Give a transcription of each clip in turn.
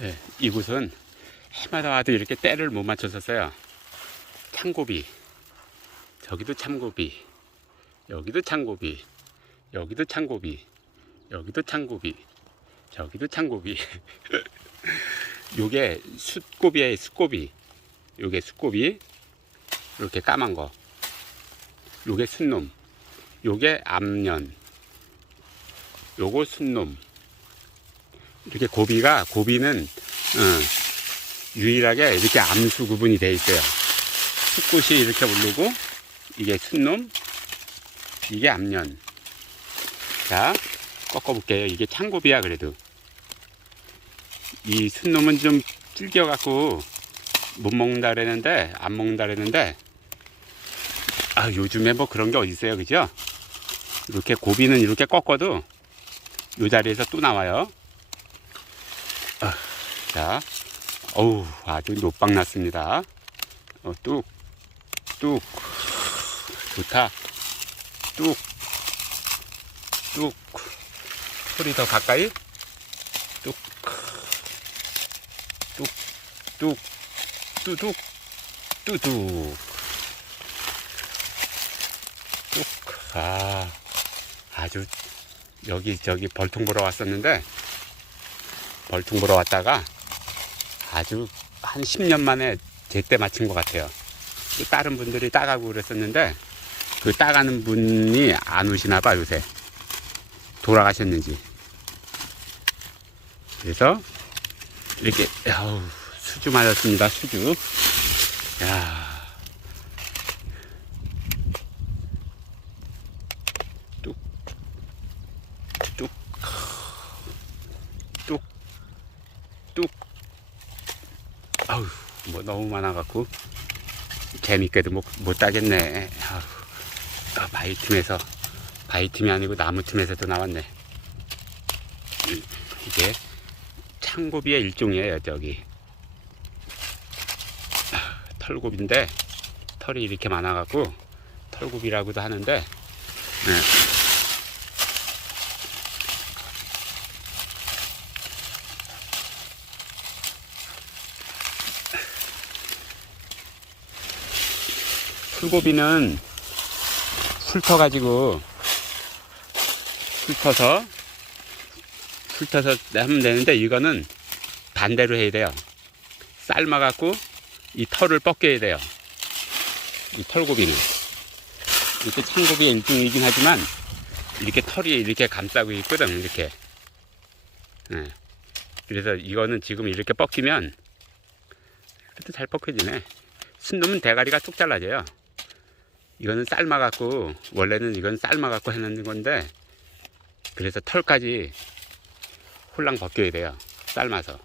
예, 이곳은 해마다 와도 이렇게 때를 못 맞췄었어요. 창고비. 저기도 창고비. 여기도 창고비. 여기도 창고비. 여기도 창고비. 저기도 창고비. 요게 숫고비에 숫고비. 요게 숫고비. 이렇게 까만 거. 요게 순놈. 요게 암년. 요거 순놈. 이렇게 고비가 고비는 어, 유일하게 이렇게 암수 구분이 돼 있어요. 숫꽃이 이렇게 오르고 이게 순놈, 이게 암년. 자, 꺾어볼게요. 이게 창고비야 그래도. 이 순놈은 좀 질겨갖고 못 먹는다 그랬는데 안 먹는다 그랬는데 아 요즘에 뭐 그런 게 어디 있어요, 그죠? 이렇게 고비는 이렇게 꺾어도 이 자리에서 또 나와요. 자, 어우, 아주 노빵 났습니다. 어, 뚝, 뚝, 좋다. 뚝, 뚝, 소리 더 가까이. 뚝, 뚝, 뚝, 뚜둑, 뚜둑. 뚝, 아, 아주, 여기, 저기 벌통 보러 왔었는데, 벌통 보러 왔다가 아주 한 10년 만에 제때 맞춘 것 같아요. 또 다른 분들이 따가고 그랬었는데 그 따가는 분이 안 오시나 봐 요새. 돌아가셨는지. 그래서 이렇게 아우, 수주 맞았습니다 수주. 야 뚝, 뚝, 뚝, 뚝. 아우, 뭐 너무 많아갖고 재밌게도 못, 못 따겠네. 아우, 아, 바위 틈에서 바위 틈이 아니고 나무 틈에서도 나왔네. 이- 이게 창고비의 일종이에요, 저기. 아, 털고비인데 털이 이렇게 많아갖고 털고비라고도 하는데 네. 풀고비는 훑어가지고 훑어서 훑어서 하면 되는데 이거는 반대로 해야 돼요. 삶아갖고 이 털을 벗겨야 돼요. 이 털고비는 이렇게 창고비의 일종이긴 하지만 이렇게 털이 이렇게 감싸고 있거든 이렇게. 예. 그래서 이거는 지금 이렇게 벗기면 그래도 잘 벗겨지네. 순놈은 대가리가 뚝 잘라져요. 이거는 삶아갖고 원래는 이건 삶아갖고 해놓는 건데 그래서 털까지 홀랑 벗겨야 돼요. 삶아서.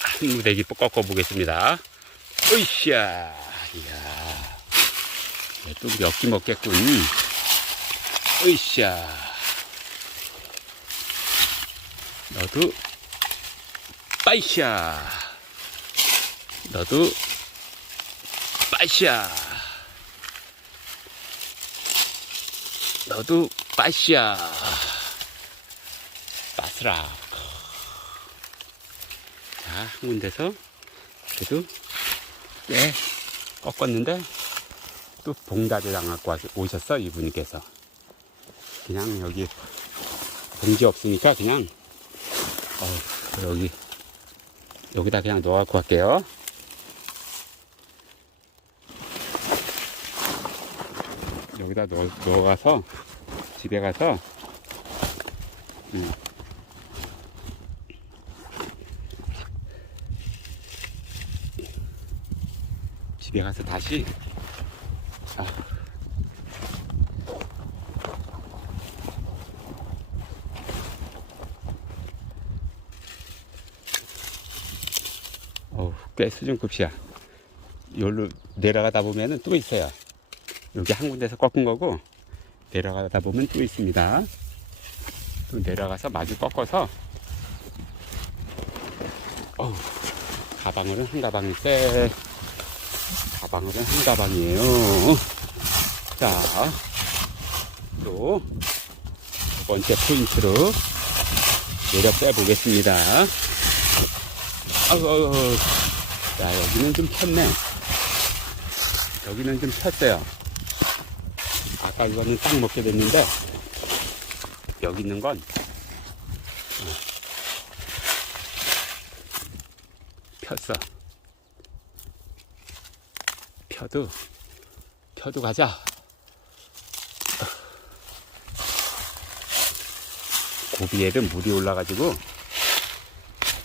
한 무대기 꺾어 보겠습니다. 으쌰, 이야, 또몇끼 먹겠군. 으쌰, 너도 빠이샤, 너도 빠이샤, 너도 빠이샤, 빠스라. 자, 한 군데서 그래도 꽤 꺾었는데 또 봉다를 당갖고 오셨어 이분께서. 그냥 여기 봉지 없으니까 그냥 어, 여기 여기다 그냥 넣어갖고 갈게요. 여기다 넣어, 넣어가서 집에 가서 음, 집에 가서 다시 꽤 수준급이야. 여기로 내려가다 보면은 또 있어요. 여기 한 군데서 꺾은 거고, 내려가다 보면 또 있습니다. 또 내려가서 마주 꺾어서 어우, 가방은 한 가방일세. 가방은 한 가방이에요. 자, 또, 두 번째 포인트로 내려 빼보겠습니다. 아우, 아우, 아 우. 자, 여기는 좀 폈네. 여기는 좀 폈어요. 아까 이거는 딱 먹게 됐는데, 여기 있는 건, 어, 폈어. 펴도, 펴도 가자. 고비에는 물이 올라가지고,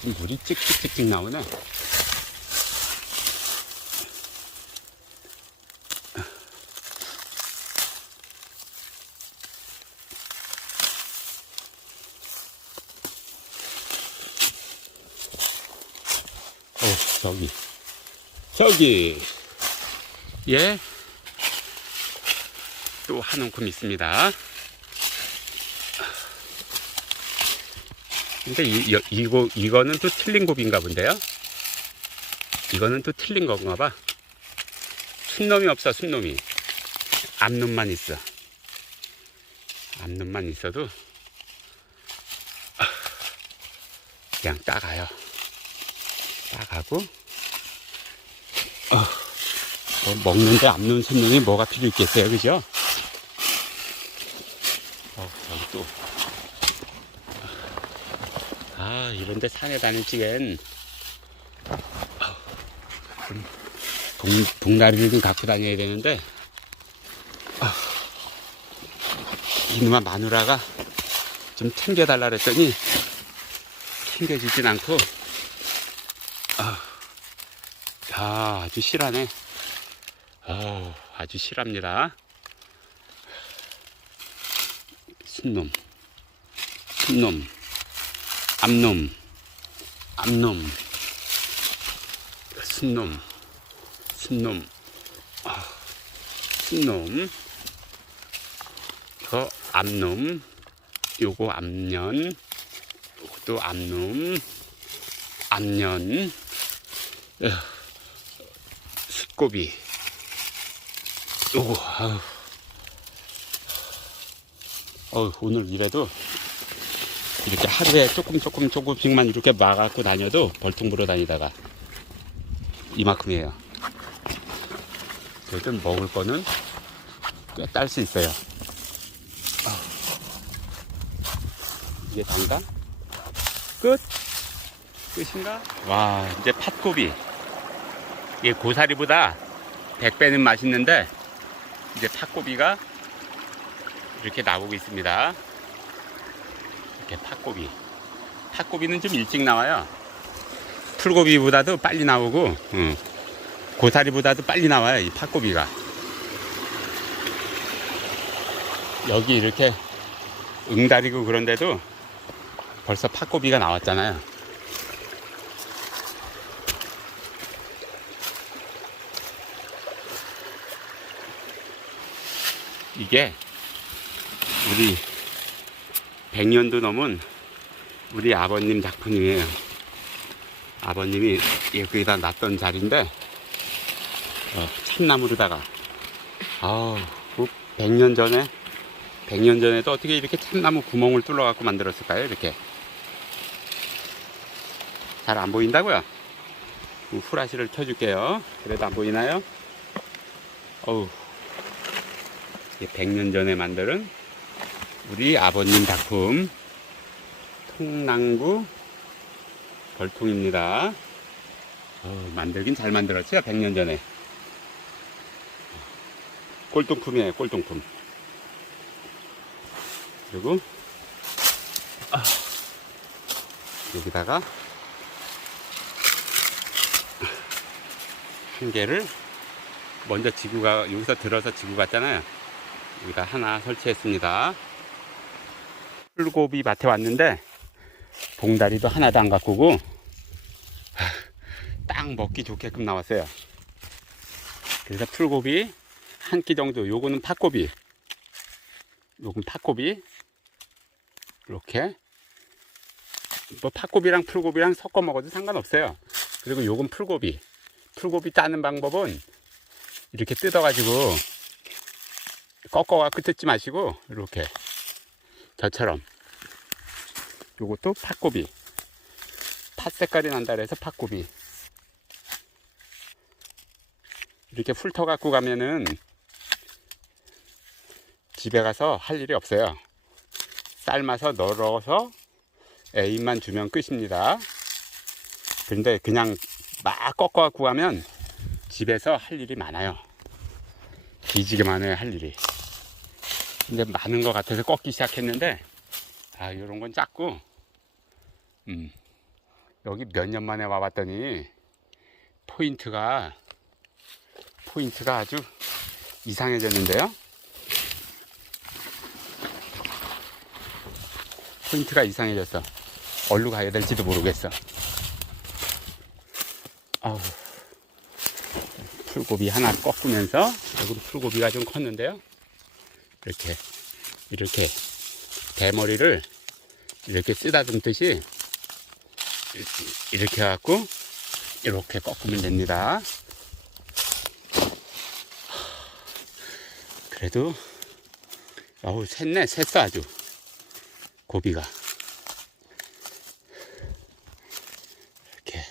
물이 찍찍찍찍 나오네. 어, 저기. 저기. 예. 또 한 움큼 있습니다. 근데 이, 여- 이거, 이거는 또 틀린 곱인가 본데요? 이거는 또 틀린 건가 봐. 순놈이 없어, 순놈이. 앞놈만 있어. 앞놈만 있어도, 아, 그냥 따가요. 따가고, 어, 뭐 먹는데 앞눈, 순눈이 뭐가 필요 있겠어요, 그죠? 어, 여기 또. 아, 이런데 산에 다닐 좀 동, 동나리를 좀 갖고 다녀야 되는데, 아, 이놈아 마누라가 좀 챙겨달라 그랬더니, 챙겨주진 않고, 아, 야, 아주 실하네. 어, 아주 실합니다. 순놈, 순놈, 암놈, 암놈, 순놈, 순놈, 아, 순놈, 이거 암놈, 요거 암년, 요것도 암놈, 암년, 어, 숫고비, 요거, 아우. 어, 오늘 이래도 이렇게 하루에 조금 조금 조금씩만 이렇게 막아갖고 다녀도 벌통 불어 다니다가 이만큼이에요. 그래도 먹을 거는 꽤 딸 수 있어요. 아. 이게 단가? 끝? 끝인가? 와, 이제 팥고비. 이게 고사리보다 100배는 맛있는데, 이제 팥고비가 이렇게 나오고 있습니다. 이렇게 팥고비. 팥고비는 좀 일찍 나와요. 풀고비보다도 빨리 나오고, 응. 고사리보다도 빨리 나와요, 이 팥고비가. 여기 이렇게 응달이고 그런데도 벌써 팥고비가 나왔잖아요. 이게 우리 100년도 넘은 우리 아버님 작품이에요. 아버님이 여기다 놨던 자리인데, 어, 참나무로다가, 아우, 그 100년 전에, 100년 전에도 어떻게 이렇게 참나무 구멍을 뚫어 갖고 만들었을까요? 이렇게. 잘 안 보인다고요? 그 후라시를 켜줄게요. 그래도 안 보이나요? 어우. 이게 100년 전에 만드는 우리 아버님 작품 통랑구 벌통입니다. 어, 만들긴 잘 만들었죠? 100년 전에. 꼴통품이에요, 꼴통품. 그리고 아, 여기다가 한 개를 먼저 지구가 여기서 들어서 지구 갔잖아요. 여기다 하나 설치했습니다. 풀고비 밭에 왔는데 봉다리도 하나도 안 가꾸고 하, 딱 먹기 좋게끔 나왔어요. 그래서 풀고비 한 끼 정도. 요거는 팥고비. 요건 팥고비. 이렇게 뭐 팥고비랑 풀고비랑 섞어 먹어도 상관없어요. 그리고 요건 풀고비. 풀고비 따는 방법은 이렇게 뜯어가지고 꺾어갖고 뜯지 마시고 이렇게 저처럼 요것도 팥고비. 팥 색깔이 난다 그래서 팥고비. 이렇게 훑어 갖고 가면은 집에 가서 할 일이 없어요. 삶아서 널어서 애인만 주면 끝입니다. 근데 그냥 막 꺾어 갖고 가면 집에서 할 일이 많아요. 뒤지게 많아요, 할 일이. 근데 많은 것 같아서 꺾기 시작했는데, 아, 요런 건 작고, 음, 여기 몇 년 만에 와봤더니, 포인트가, 포인트가 아주 이상해졌는데요. 포인트가 이상해졌어. 어디로 가야 될지도 모르겠어. 아우. 풀고비 하나 꺾으면서, 여기 풀고비가 좀 컸는데요. 이렇게, 이렇게, 대머리를 이렇게 쓰다듬듯이, 이렇게 해갖고, 이렇게 꺾으면 됩니다. 그래도, 어우, 샜네, 샜어, 아주. 고비가. 이렇게,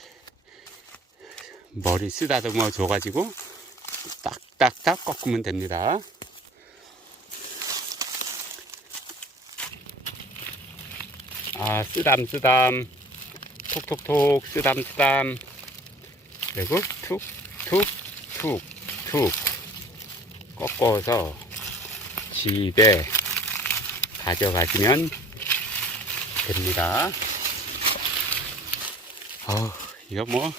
머리 쓰다듬어 줘가지고, 딱딱딱 꺾으면 됩니다. 아, 쓰담, 쓰담. 톡톡톡, 쓰담, 쓰담. 그리고 툭, 툭, 툭, 툭. 꺾어서 집에 가져가시면 됩니다. 어, 이거 뭐,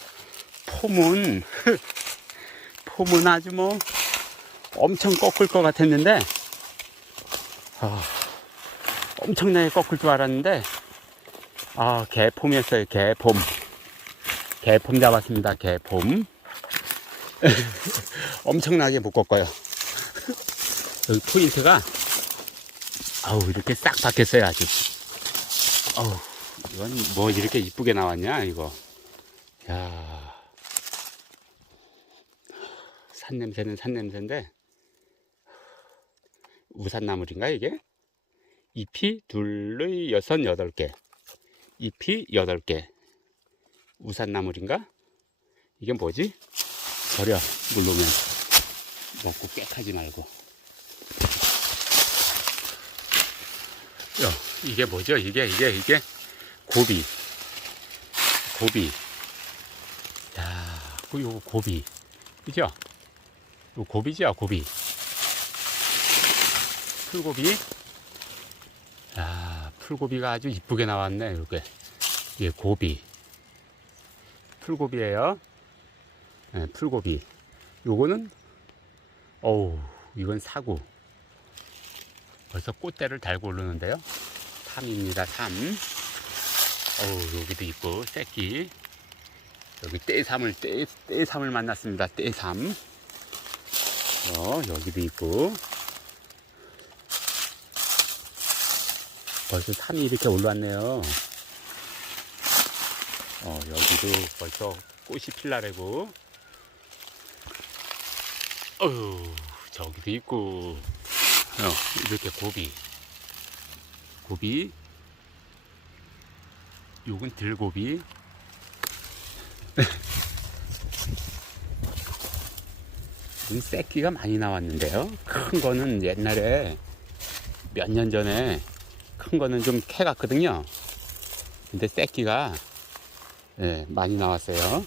폼은, 폼은 아주 뭐, 엄청 꺾을 것 같았는데, 아, 엄청나게 꺾을 줄 알았는데, 아, 개폼이었어요, 개폼. 개폼 잡았습니다, 개폼. 엄청나게 못 꺾어요. 여기 포인트가, 아우, 이렇게 싹 박혔어요, 아주. 아우, 이건 뭐 이렇게 이쁘게 나왔냐, 이거. 야 산냄새는 산냄새인데, 우산나물인가, 이게? 잎이 둘의 여섯, 여덟 개. 잎이 여덟 개. 우산나물인가? 이게 뭐지? 버려, 물르면. 먹고 깨하지 말고. 야, 이게 뭐죠? 이게, 이게, 이게, 고비. 고비. 야, 그, 요, 고비. 그죠? 요 고비죠, 고비. 풀고비. 야, 풀고비가 아주 이쁘게 나왔네, 이렇게. 이게 고비. 풀고비예요 네, 풀고비. 요거는, 어우, 이건 사구. 벌써 꽃대를 달고 오르는데요. 삼입니다, 삼. 어우, 여기도 있고, 새끼. 여기 떼삼을, 떼, 떼삼을 만났습니다. 떼삼. 어, 여기도 있고. 벌써 삼이 이렇게 올라왔네요. 어, 여기도 벌써 꽃이 필라래고. 어휴, 저기도 있고. 어, 이렇게 고비. 고비. 요건 들고비. 이 새끼가 많이 나왔는데요. 큰 거는 옛날에 몇 년 전에 큰 거는 좀 캐갔거든요. 근데 새끼가 예, 많이 나왔어요.